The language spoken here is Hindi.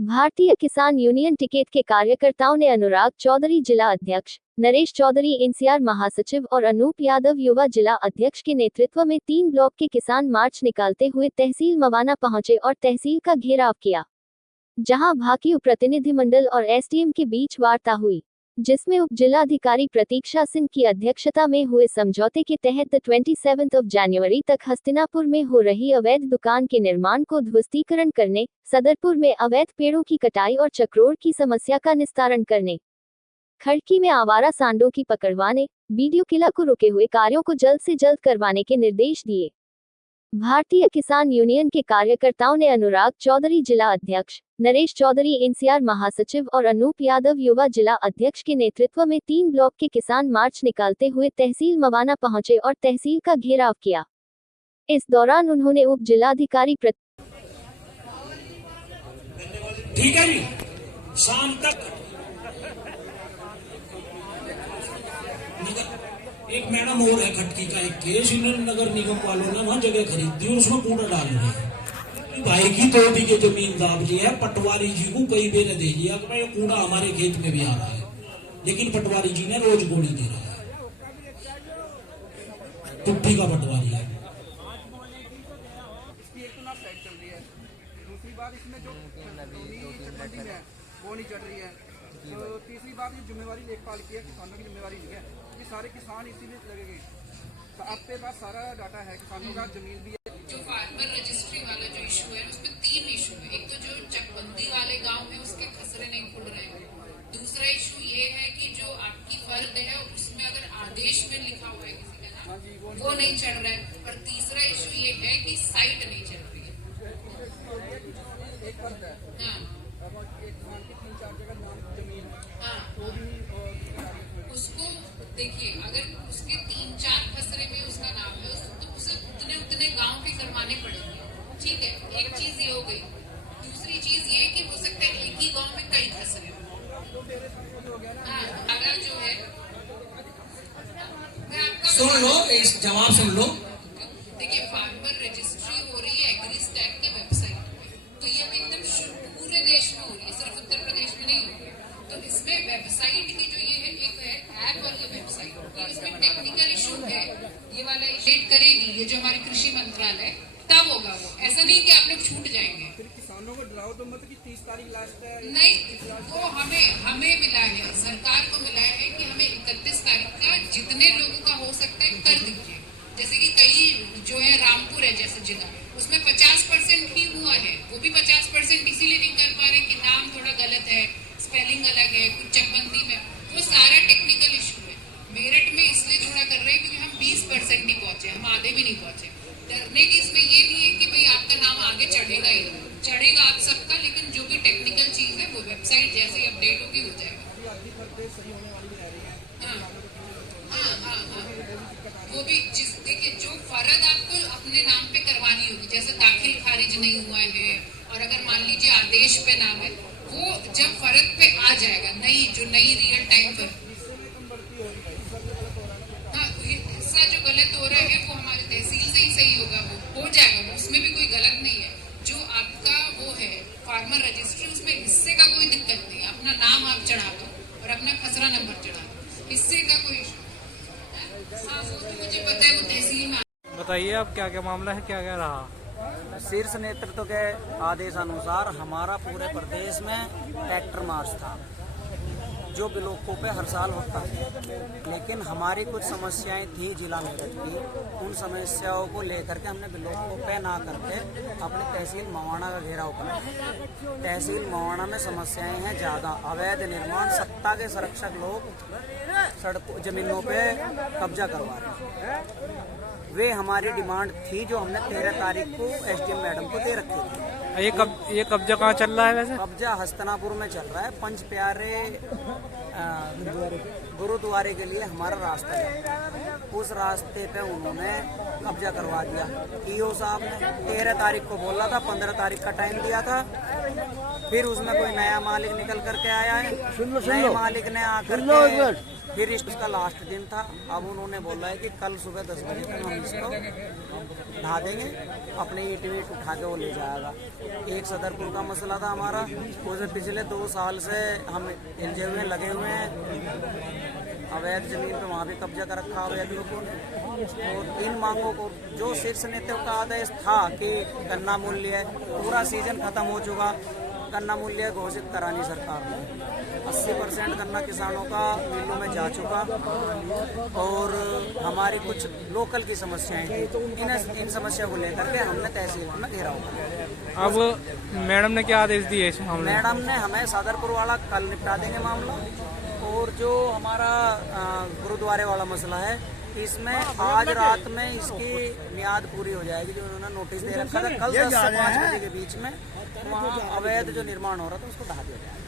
भारतीय किसान यूनियन टिकैत के कार्यकर्ताओं ने अनुराग चौधरी जिला अध्यक्ष, नरेश चौधरी एनसीआर महासचिव और अनूप यादव युवा जिला अध्यक्ष के नेतृत्व में 3 ब्लॉक के किसान मार्च निकालते हुए तहसील मवाना पहुंचे और तहसील का घेराव किया, जहां भाकियू प्रतिनिधिमंडल और एसडीएम के बीच वार्ता हुई, जिसमें उप जिलाधिकारी प्रतीक्षा सिंह की अध्यक्षता में हुए समझौते के तहत 27 जनवरी तक हस्तिनापुर में हो रही अवैध दुकान के निर्माण को ध्वस्तीकरण करने, सदरपुर में अवैध पेड़ों की कटाई और चक्रोड़ की समस्या का निस्तारण करने, खड़की में आवारा सांडों की पकड़वाने, बीडीओ किला को रुके हुए कार्यों को जल्द से जल्द करवाने के निर्देश दिए। भारतीय किसान यूनियन के कार्यकर्ताओं ने अनुराग चौधरी जिला अध्यक्ष, नरेश चौधरी एनसीआर महासचिव और अनूप यादव युवा जिला अध्यक्ष के नेतृत्व में 3 ब्लॉक के किसान मार्च निकालते हुए तहसील मवाना पहुंचे और तहसील का घेराव किया। इस दौरान उन्होंने उप जिलाधिकारी ठीक है जी, शाम तक एक मैडम और है खटकी का एक केस, इन्होंने नगर निगम वालों ने वहां जगह खरीद दी और उसमें कूड़ा डाल रहे हैं। भाई की 2 बीघे जमीन दाब ली है, पटवारी जी को कई बेर दे दिया कि भाई कूड़ा हमारे खेत में भी आ रहा है, लेकिन पटवारी जी ने रोज गोली दे रहा है। टुट्टी का पटवारी है। दूसरी बात इसमें जो वो नहीं चढ़ रही है। तो तीसरी बात ये जिम्मेवारी लेखपाल की है, किसानों की जिम्मेवारी नहीं है। ये सारे किसान इसीलिए लगेंगे। तो आपके पास सारा डाटा है, किसानों का जमीन भी है। जो फार्मर रजिस्ट्री वाला जो इशू है उसमें 3 इशू है। एक तो जो चकबंदी वाले गांव में उसके खसरे नहीं खुल रहे हैं। दूसरा इशू ये है कि जो आपकी फर्द है उसमें अगर आदेश में लिखा हुआ है किसी का नाम, वो नहीं चढ़ रहा है। और तीसरा इशू ये है कि साइट नहीं चल रही है। एक फर्द है, हाँ, एक किसान की 3-4 जगह नाम जमीन है, हाँ, तो भी उसको देखिए, अगर उसके 3-4 खसरे में उसका नाम है तो उसे उतने गांव के करवाने पड़ेंगे। ठीक है, एक चीज ये हो गई। दूसरी चीज ये कि हो सकता है एक ही गांव में कई खसरे हो। हाँ, अगर जो है मैं आपका सुन लो, इस जवाब सुन लो। देखिए, फार्मर रजिस्ट्री हो रही है एग्रीस्टैक की वेबसाइट पे, तो ये भी एकदम पूरे देश में हो रही है, सिर्फ उत्तर प्रदेश में नहीं हो रही है। तो इसमें वेबसाइट की जो ये है, एक है ऐप और ये वेबसाइट, इसमें टेक्निकल इशू है। ये वाला डेट करेगी ये जो हमारे कृषि मंत्रालय, तब होगा वो। ऐसा नहीं कि आप लोग छूट जाएंगे। फिर किसानों को डराओ तो मत कि 30 तारीख लास्ट है। नहीं, वो हमें मिला है, सरकार को मिला है कि हमें 31 तारीख का जितने लोगों का हो सकता है कर दीजिए। जैसे कि कई जो है रामपुर है जैसे जिला, उसमें 50% ही हुआ है। वो भी 50% इसीलिए नहीं कर पा रहे कि नाम थोड़ा गलत है, स्पेलिंग अलग है, कुछ चकबंदी में, वो सारा टेक्निकल इशू है। मेरठ में इसलिए थोड़ा कर रहे हैं क्योंकि हम 20% नहीं पहुंचे, हम आधे भी नहीं पहुंचे। डरने की इसमें ये नहीं है कि भाई आपका नाम आगे चढ़ेगा ही नहीं, चढ़ेगा आप सबका, लेकिन जो भी टेक्निकल चीज है वो वेबसाइट जैसे ही अपडेट होगी हो जाएगा। हाँ, हाँ, हाँ, हाँ, वो भी चीज देखिए, जो फर्द आपको अपने नाम पे करवानी होगी, जैसे दाखिल खारिज नहीं हुआ है और अगर मान लीजिए आदेश पे नाम है, वो जब फर्द पे आ जाएगा जो नई रियल टाइम पर, हाँ, हिस्सा जो गलत हो रहा है वो हमारे तहसील से ही सही होगा, वो हो जाएगा, उसमें भी कोई गलत नहीं है। जो आपका वो है फार्मर रजिस्ट्री, उसमें हिस्से का कोई दिक्कत नहीं है। अपना नाम आप चढ़ा दो और अपना खसरा नंबर चढ़ा दो, हिस्से का कोई इशू। हाँ, वो तो मुझे पता है, वो तहसील में। बताइए आप क्या क्या मामला है, क्या क्या रहा? शीर्ष नेतृत्व के आदेशानुसार हमारा पूरे प्रदेश में ट्रैक्टर मार्च था, जो ब्लॉकों पे हर साल होता है। लेकिन हमारी कुछ समस्याएं थी जिला मेरठ की, उन समस्याओं को लेकर के हमने ब्लॉकों पे ना करके अपने तहसील मवाना का घेराव करा। तहसील मवाना में समस्याएं हैं ज़्यादा, अवैध निर्माण, सत्ता के संरक्षक लोग सड़कों जमीनों पे कब्जा करवा रहे हैं। वे हमारी डिमांड थी जो हमने 13 तारीख को एसडीएम मैडम को दे रखी थी। ये कब्जा कहाँ चल रहा है वैसे? कब्जा हस्तिनापुर में चल रहा है। पंच प्यारे गुरुद्वारे के लिए हमारा रास्ता है, उस रास्ते पे उन्होंने कब्जा करवा दिया। ईओ साहब ने 13 तारीख को बोला था, 15 तारीख का टाइम दिया था। फिर उसमें कोई नया मालिक निकल करके आया है, नए मालिक ने आकर फिर इसका लास्ट दिन था। अब उन्होंने बोला है कि कल सुबह 10 बजे तक हम इसको ढा देंगे, अपने ईंट वीट उठा के वो ले जाएगा। एक सदरपुर का मसला था हमारा, उसे पिछले 2 साल से हम इलझे हुए लगे हुए हैं। अवैध जमीन पे वहाँ भी कब्जा कर रखा अवैध लोगों ने। और इन मांगों को जो शीर्ष नेताओं का आदेश था कि गन्ना मूल्य पूरा सीजन खत्म हो चुका, गन्ना मूल्य घोषित करानी सरकार ने। 80% गन्ना किसानों का मिलों में जा चुका और हमारी कुछ लोकल की समस्याएं थी। इन समस्या को लेकर के हमने तहसील में घेराव किया। अब मैडम ने क्या आदेश दिए इस मामले में? मैडम ने हमें सदरपुर वाला कल निपटा देंगे मामला, और जो हमारा गुरुद्वारे वाला मसला है इसमें आज रात में इसकी मियाद पूरी हो जाएगी। जो उन्होंने नोटिस दे रखा था कल 10 से 5 बजे के बीच में वहाँ अवैध जो निर्माण हो रहा था उसको ढा दिया जाएगा।